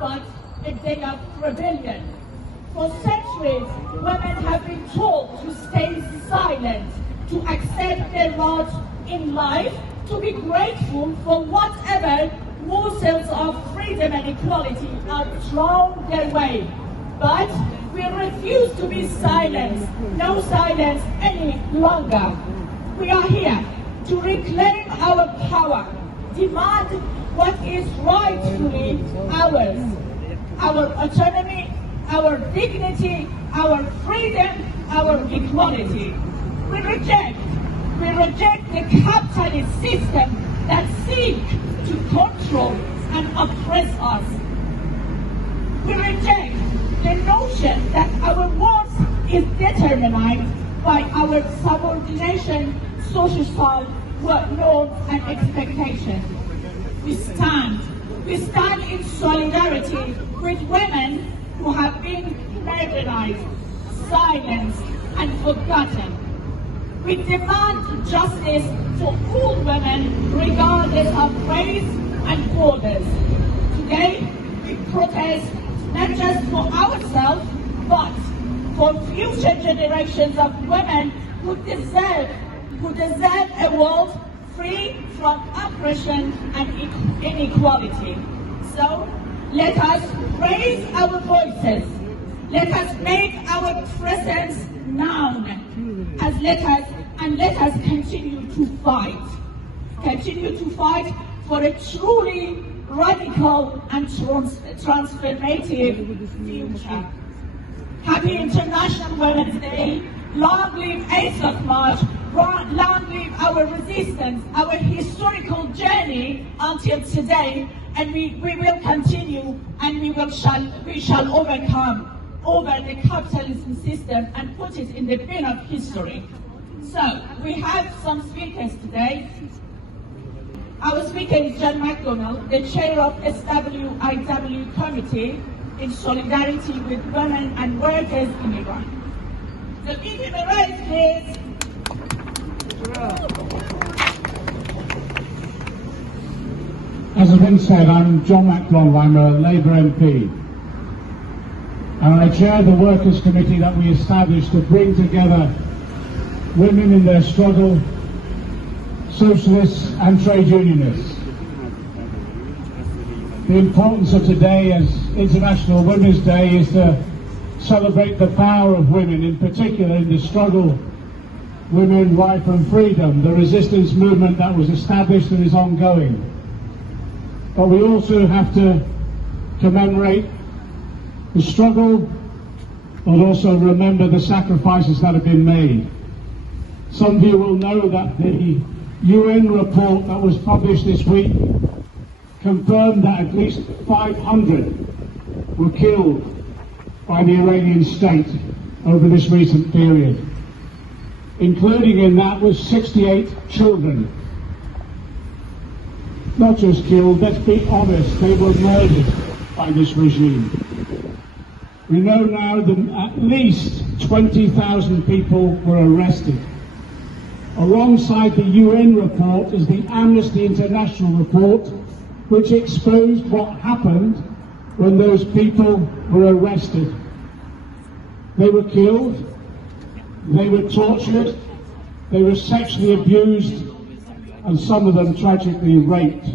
But a day of rebellion. For centuries, women have been told to stay silent, to accept their lot in life, to be grateful for whatever morsels of freedom and equality are thrown their way. But we refuse to be silenced, no silence any longer. We are here to reclaim our power, demand what is rightfully ours, our autonomy, our dignity, our freedom, our equality. We reject the capitalist system that seeks to control and oppress us. We reject the notion that our worth is determined by our subordination, social norms and expectations. We stand in solidarity with women who have been marginalized, silenced, and forgotten. We demand justice for all women, regardless of race and borders. Today, we protest not just for ourselves, but for future generations of women who deserve a world free from oppression and inequality. So, let us raise our voices. Let us make our presence known. Let us continue to fight. Continue to fight for a truly radical and transformative future. Happy International Women's Day. Long live 8th of March. Long live our resistance, our historical journey until today, and we will continue, and we shall overcome over the capitalism system and put it in the bin of history. So we have some speakers today. Our speaker is John McDonald, the chair of SWIW Committee in solidarity with women and workers in Iran. So give him a raise, please. As has been said, I'm John McDonald, I'm a Labour MP. And I chair the Workers' Committee that we established to bring together women in their struggle, socialists and trade unionists. The importance of today as International Women's Day is to celebrate the power of women, in particular in the struggle Women, Life and Freedom, the resistance movement that was established and is ongoing. But we also have to commemorate the struggle, but also remember the sacrifices that have been made. Some of you will know that the UN report that was published this week confirmed that at least 500 were killed by the Iranian state over this recent period. Including in that was 68 children. Not just killed, let's be honest, they were murdered by this regime. We know now that at least 20,000 people were arrested. Alongside the UN report is the Amnesty International report, which exposed what happened when those people were arrested. They were killed, they were tortured, they were sexually abused, and some of them tragically raped.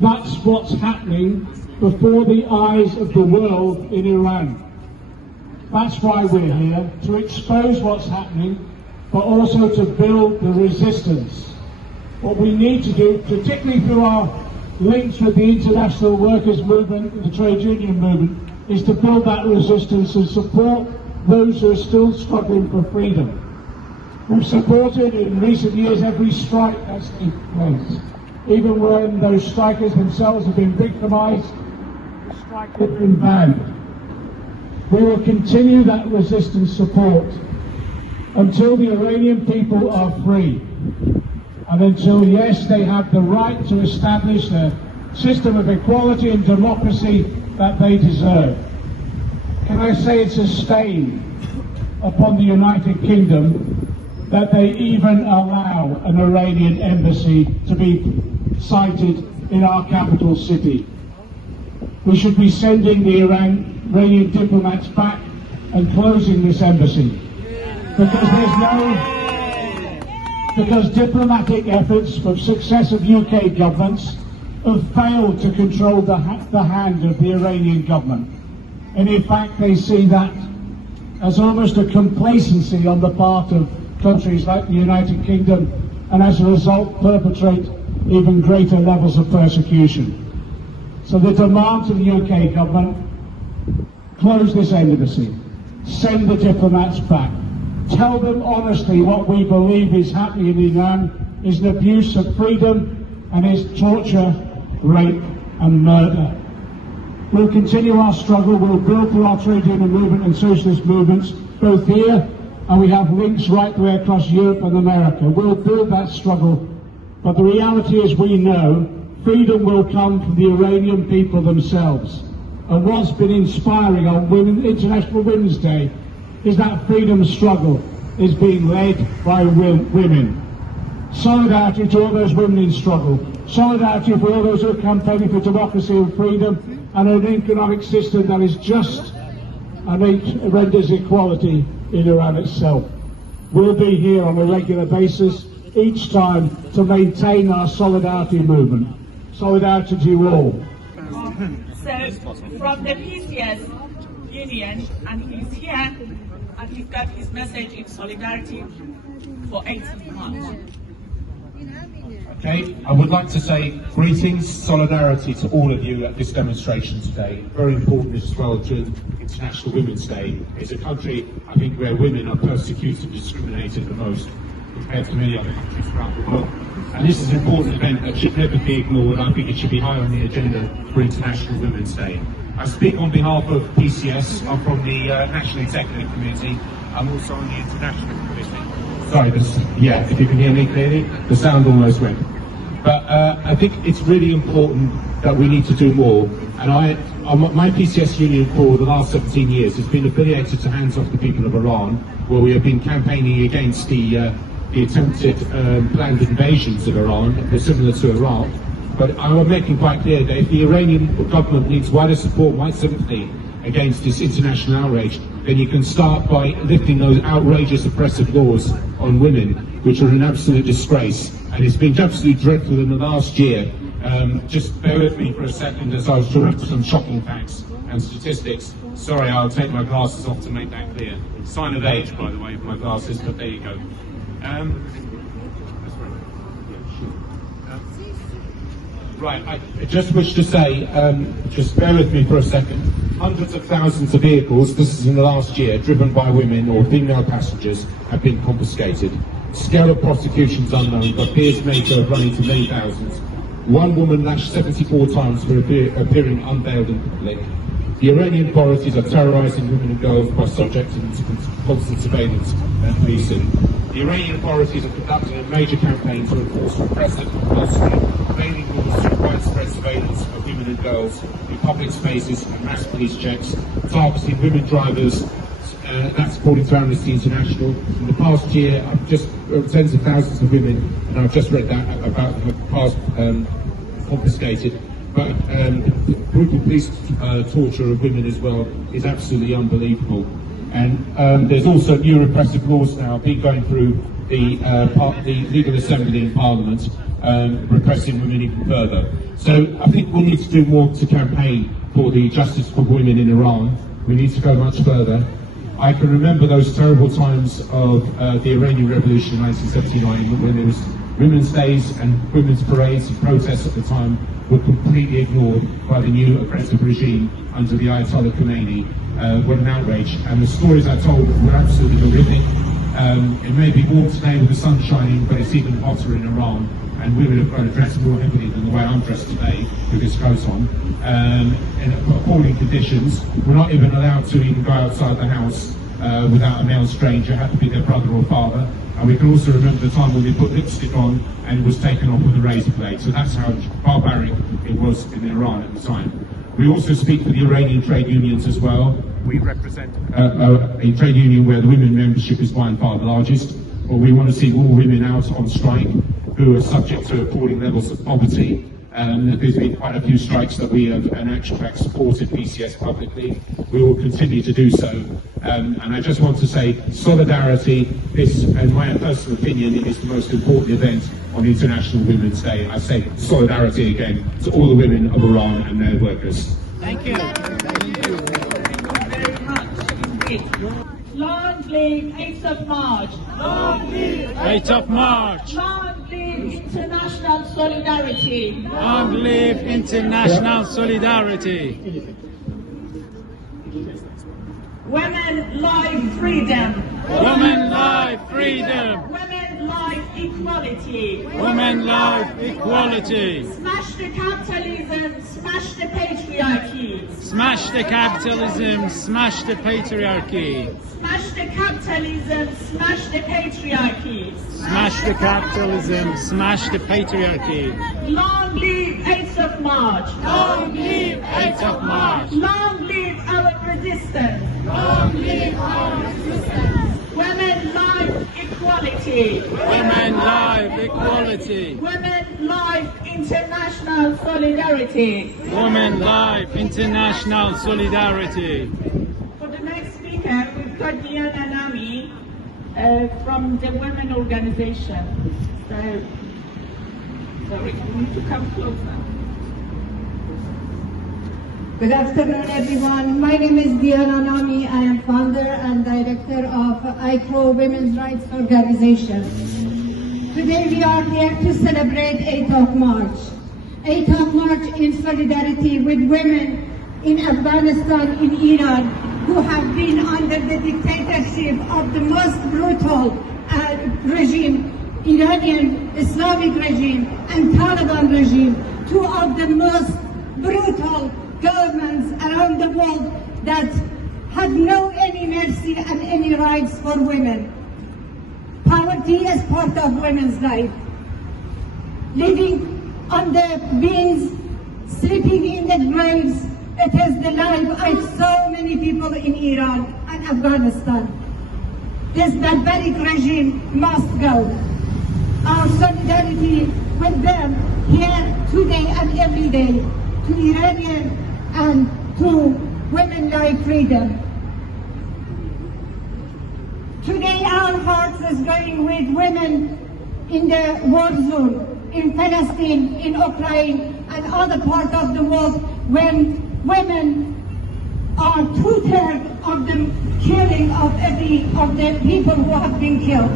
That's what's happening before the eyes of the world in Iran. That's why we're here, to expose what's happening, but also to build the resistance. What we need to do, particularly through our links with the international workers' movement and the trade union movement, is to build that resistance and support those who are still struggling for freedom. We've supported in recent years every strike that's taken place. Even when those strikers themselves have been victimized, the strike has been banned. We will continue that resistance support until the Iranian people are free. And until, yes, they have the right to establish the system of equality and democracy that they deserve. Can I say it's a stain upon the United Kingdom that they even allow an Iranian embassy to be sited in our capital city? We should be sending the Iranian diplomats back and closing this embassy. Because diplomatic efforts of successive UK governments have failed to control the hand of the Iranian government. And in fact, they see that as almost a complacency on the part of countries like the United Kingdom, and as a result perpetrate even greater levels of persecution. So the demand to the UK government: close this embassy, send the diplomats back, tell them honestly what we believe is happening in Iran is an abuse of freedom and is torture, rape and murder. We'll continue our struggle, we'll build through our trade union movement and socialist movements, both here, and we have links right the way across Europe and America. We'll build that struggle, but the reality is we know freedom will come from the Iranian people themselves. And what's been inspiring on International Women's Day is that freedom struggle is being led by women. Solidarity to all those women in struggle. Solidarity for all those who are campaigning for democracy and freedom and an economic system that is just and renders equality in Iran itself. We'll be here on a regular basis each time to maintain our solidarity movement. Solidarity to you all. So, from the PCS Union, and he's here, and he's got his message in solidarity for 18 months. Okay, I would like to say greetings, solidarity to all of you at this demonstration today. Very important as well to International Women's Day. It's a country, I think, where women are persecuted and discriminated the most compared to many other countries around the world. And this is an important event that should never be ignored. I think it should be high on the agenda for International Women's Day. I speak on behalf of PCS. I'm from the National Executive Committee. I'm also on the International Committee. Sorry, yeah, if you can hear me clearly, the sound almost went. But I think it's really important that we need to do more. And my PCS union for the last 17 years has been affiliated to Hands Off the People of Iran, where we have been campaigning against the attempted planned invasions of Iran, similar to Iraq. But I'm making quite clear that if the Iranian government needs wider support, wide sympathy against this international outrage, then you can start by lifting those outrageous oppressive laws on women, which are an absolute disgrace. And it's been absolutely dreadful in the last year. Just bear with me for a second as I was drawing some shocking facts and statistics. Sorry, I'll take my glasses off to make that clear. Sign of age, by the way, for my glasses, but there you go. Right, I just wish to say, just bear with me for a second. Hundreds of thousands of vehicles, this is in the last year, driven by women or female passengers have been confiscated. Scale of prosecutions unknown, but peers may go running to many thousands. One woman lashed 74 times for appearing unveiled in public. The Iranian authorities are terrorizing women and girls by subjecting them to constant surveillance and policing. The Iranian authorities are conducting a major campaign to enforce repressive, compulsory, prevailing rules through widespread surveillance of women and girls in public spaces and mass police checks targeting women drivers. That's according to Amnesty International. In the past year, just tens of thousands of women, and I've just read that about the past confiscated. But brutal police torture of women as well is absolutely unbelievable. And there's also new repressive laws now being going through the legal assembly in Parliament, repressing women even further. So I think we need to do more to campaign for the justice for women in Iran. We need to go much further. I can remember those terrible times of the Iranian Revolution in 1979 when there was women's days and women's parades and protests at the time were completely ignored by the new aggressive regime under the Ayatollah Khomeini. What an outrage. And the stories I told were absolutely horrific. It may be warm today with the sun shining, but it's even hotter in Iran. And women have got to dress more heavily than the way I'm dressed today with this coat on. In appalling conditions. We're not even allowed to even go outside the house without a male stranger. It had to be their brother or father. And we can also remember the time when they put lipstick on and it was taken off with a razor blade. So that's how barbaric it was in Iran at the time. We also speak for the Iranian trade unions as well. We represent a trade union where the women membership is by far the largest. But we want to see all women out on strike who are subject to appalling levels of poverty. There's been quite a few strikes that we have, in actual fact, supported PCS publicly. We will continue to do so. And I just want to say, solidarity, this, in my personal opinion, is the most important event on International Women's Day. I say solidarity again to all the women of Iran and their workers. Thank you. Thank you very much. Long live 8th of March. Long live 8th of March. Long live international solidarity. Long live international solidarity. Women, life, freedom. Women, life, freedom. Women, life, equality. Women, life, equality. Smash the capitalism, smash the patriarchy. Smash the capitalism, smash the patriarchy. Smash the capitalism, smash the patriarchy. Smash the capitalism, smash the patriarchy. Long live 8th of March. Long live 8th of March. Long live our resistance. Long live our resistance. Women, life, equality. Women, life, equality. Women, life, international solidarity. Women, life, international solidarity. For the next speaker, we've got Diana Nami from the women organization. So, sorry, you need to come closer. Good afternoon, everyone. My name is Diana Nami. I am founder and director of ICRO Women's Rights Organization. Today we are here to celebrate 8th of March. 8th of March in solidarity with women in Afghanistan, in Iran, who have been under the dictatorship of the most brutal regime, Iranian Islamic regime and Taliban regime, two of the most brutal governments around the world that had no any mercy and any rights for women. Poverty is part of women's life. Living on the beans, sleeping in the graves, it is the life of so many people in Iran and Afghanistan. This barbaric regime must go. Our solidarity with them here today and every day, to Iranian and to women life freedom. Today our hearts is going with women in the war zone, in Palestine, in Ukraine, and other parts of the world when women are 2/3 of the killing of the people who have been killed.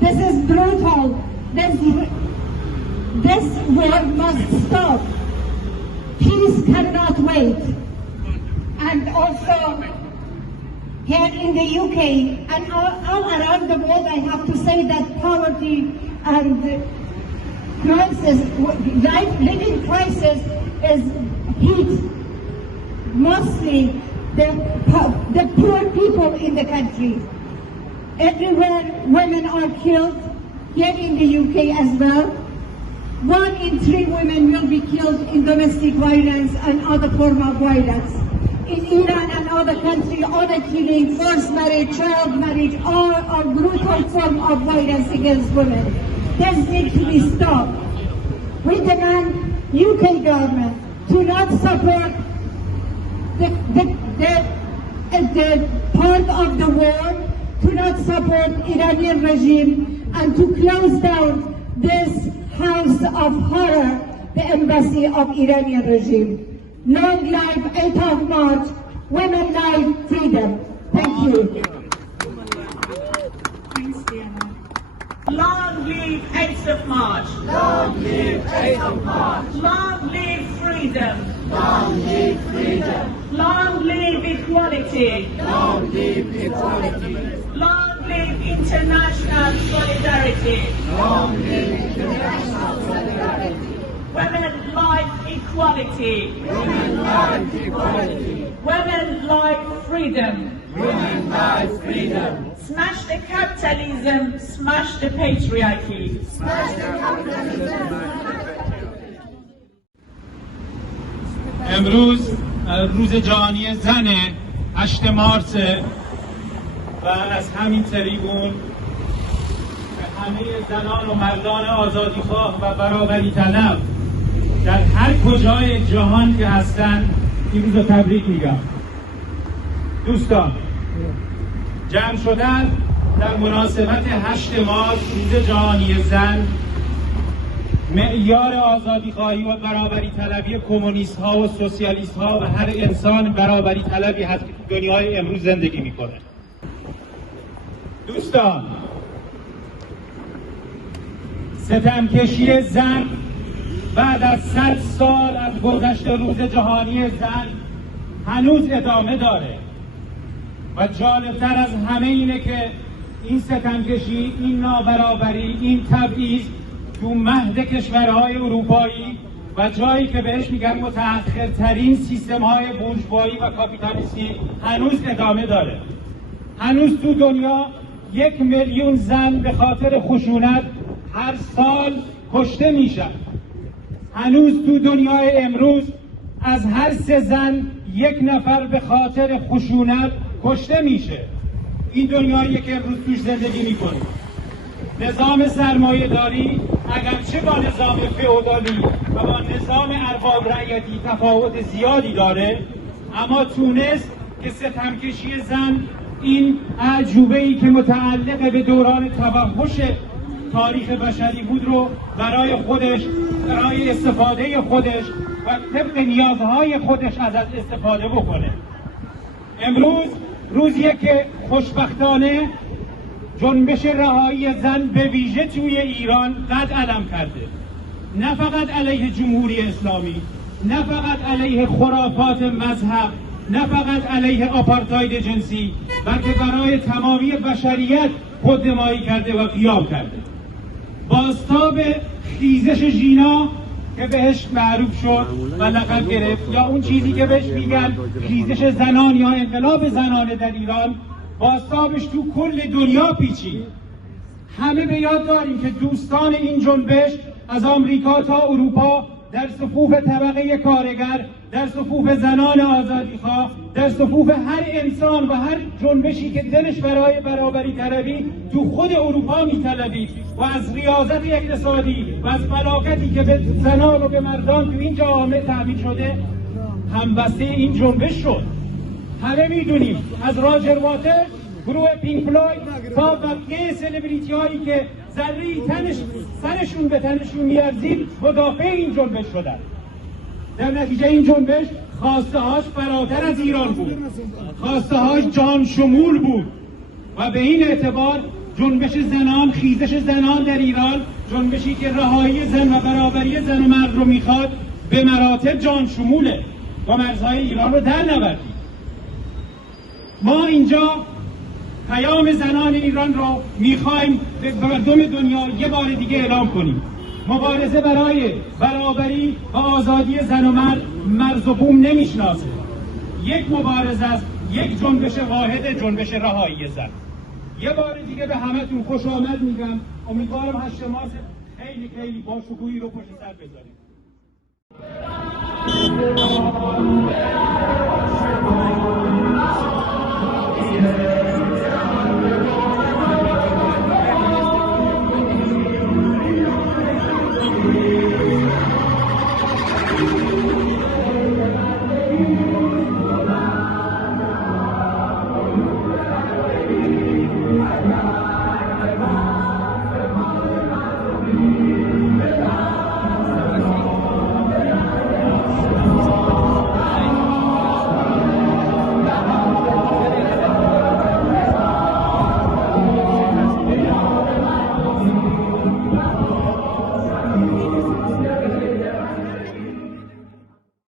This is brutal. This war must stop. Peace cannot wait. And also, here in the UK and all around the world, I have to say that poverty and crisis, living crisis is hit mostly the poor people in the country. Everywhere women are killed, here in the UK as well. 1 in 3 women will be killed in domestic violence and other forms of violence. In Iran and other country, honor killing, forced marriage, child marriage, or brutal form of violence against women. This needs to be stopped. We demand UK government to not support the part of the war, to not support Iranian regime, and to close down this house of horror, the embassy of Iranian regime. Long life 8th of March, women life, freedom. Thank you. Long live 8th of March. Long live 8th of March. Long live freedom. Long live freedom. Long live equality. Long live equality. Long live international solidarity. Long live international solidarity. Women life equality. Women life equality. Women life freedom. Women life freedom. Smash the capitalism, smash the patriarchy. Smash the capitalism. امروز روز جهانی زن 8 مارس و از همین تریبون به همه زنان و مردان آزادیخواه و برابری طلب در هر کجای جهان که هستن این روز تبریک میگم. دوستان، جمع شدن در مناسبت 8 مارس روز جهانی زن معیار آزادیخواهی و برابری طلبی کمونیست ها و سوسیالیست ها و هر انسان برابری طلبی هست که دنیای امروز زندگی میکنه. دوستان، ستمکشی زن بعد از 100 سال از گذشت روز جهانی زن هنوز ادامه داره و جالبتر از همه اینه که این ستمکشی، این نابرابری، این تبعیض تو مهد کشورهای اروپایی و جایی که بهش میگن متأخرترین سیستم‌های بورژوایی و کاپیتالیستی هنوز ادامه داره. هنوز تو دنیا 1 میلیون زن به خاطر خشونت هر سال کشته میشن. هنوز تو دنیای امروز از هر 3 زن 1 نفر به خاطر خشونت کشته میشه. این دنیایی که امروز توش زندگی میکنیم. نظام سرمایه داری اگرچه با نظام فئودالی و با نظام ارباب رعیتی تفاوت زیادی داره، اما تونست که ستمکشی زن، این اعجوبه‌ای که متعلق به دوران توحش تاریخ بشری بود رو برای خودش، برای استفاده خودش و طبق نیازهای خودش ازش استفاده بکنه. امروز روزیه که خوشبختانه جنبش رهایی زن به ویژه توی ایران قد علم کرده. نه فقط علیه جمهوری اسلامی، نه فقط علیه خرافات مذهب، نه فقط علیه آپارتاید جنسی، بلکه برای تمامی بشریت خودنمایی کرده و قیام کرده. بازتاب خیزش ژینا که بهش معروف شد و لقب گرفت، یا اون چیزی که بهش میگن خیزش زنان یا انقلاب زنانه در ایران، بازتابش تو کل دنیا پیچید. همه به یاد داریم که دوستان این جنبش از آمریکا تا اروپا در صفوف طبقه کارگر، در صفوف زنان آزادیخواه، در صفوف هر انسان و هر جنبشی که دلش برای برابری طلبی تو خود اروپا میطلبید و از ریاضت اقتصادی و از فلاکتی که به زنان و به مردان تو این جامعه تعمیر شده همبسته این جنبش شد. همه میدونیم از راجر واترز، گروه پینک فلوید تا بقیه سلبریتی هایی که ذره‌ای سرشون به تنشون میارزید مدافع این جنبش شدن. در نتیجه این جنبش خواسته هاش فراتر از ایران بود، خواسته هاش جان شمول بود و به این اعتبار جنبش زنان، خیزش زنان در ایران، جنبشی که رهایی زن و برابری زن و مرد رو میخواد، به مراتب جان شموله و مرزهای ایران رو در نوردید. ما اینجا پیام زنان ایران رو میخوایم به مردم دنیا یه بار دیگه اعلام کنیم. مبارزه برای برابری و آزادی زن و مرد مرز و بوم نمیشناسه. یک مبارزه است، یک جنبش واحد، جنبش رهایی زن. یه بار دیگه به همتون خوش آمد میگم. امیدوارم 8 مارس خیلی خیلی با شکوهی رو پشت سر بذاریم.